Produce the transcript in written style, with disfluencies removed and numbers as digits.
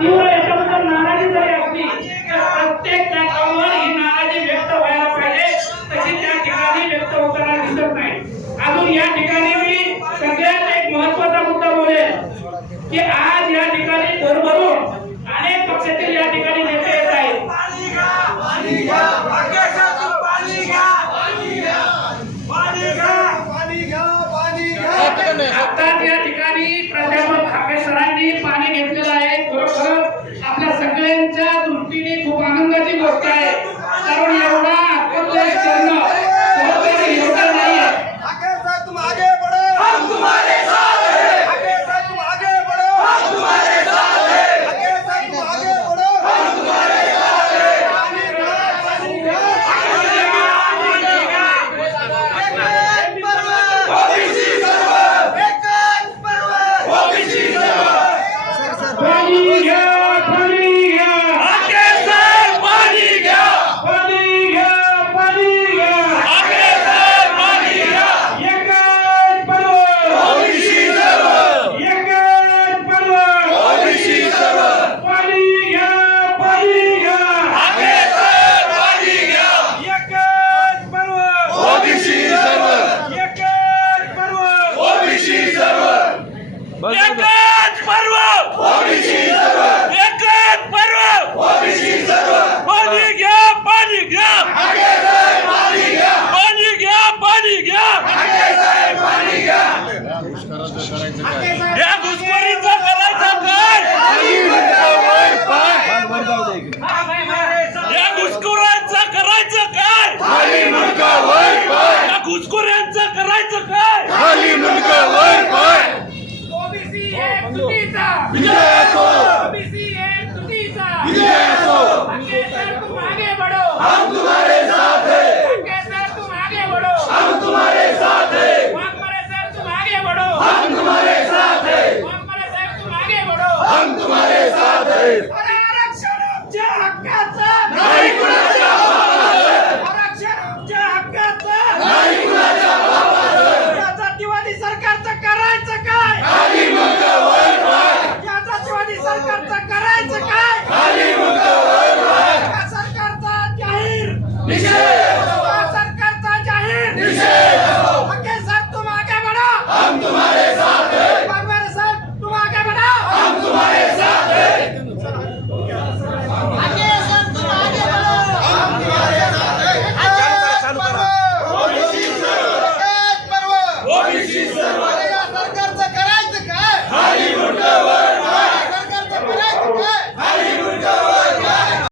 तीव्र याच्याबद्दल नाराजी जरी असली तर प्रत्येक टॅकावर ही नाराजी व्यक्त व्हायला पाहिजे, तशी त्या ठिकाणी व्यक्त होताना दिसत नाही। अजून या ठिकाणी मी सगळ्यात एक महत्त्वाचा मुद्दा बोलेल की आज या ठिकाणी भरभरून अनेक पक्षातील या ठिकाणी नेते येत आहेत। आताच या ठिकाणी प्राध्यापक खाके सरांनी पाणी घेतलेलं आहे। खरोखर आपल्या सगळ्यांच्या दृष्टीने खूप आनंदाची गोष्ट आहे, कारण एवढा आत्मक्लेश करणं कोणत्याही योग्य नाहीये। या घुसखोरीचा करायचा काय? या घुसखोरांचा करायचं काय? या घुसखोरांचं करायचं काय? ओबीसी एक तुटीचा विजय असो, ओबीसी एक तुटीचा विजय असो। खाके सर तुम आगे बढ़ो, हम तुम्हारे साथ हैं, खाके सर तुम आगे बढ़ो, हम तुम्हारे साथ हैं, वाघमारे सर तुम आगे बढ़ो, हम तुम्हारे साथ हैं, वाघमारे साहब तुम आगे बढ़ो, हम तुम्हारे साथ हैं।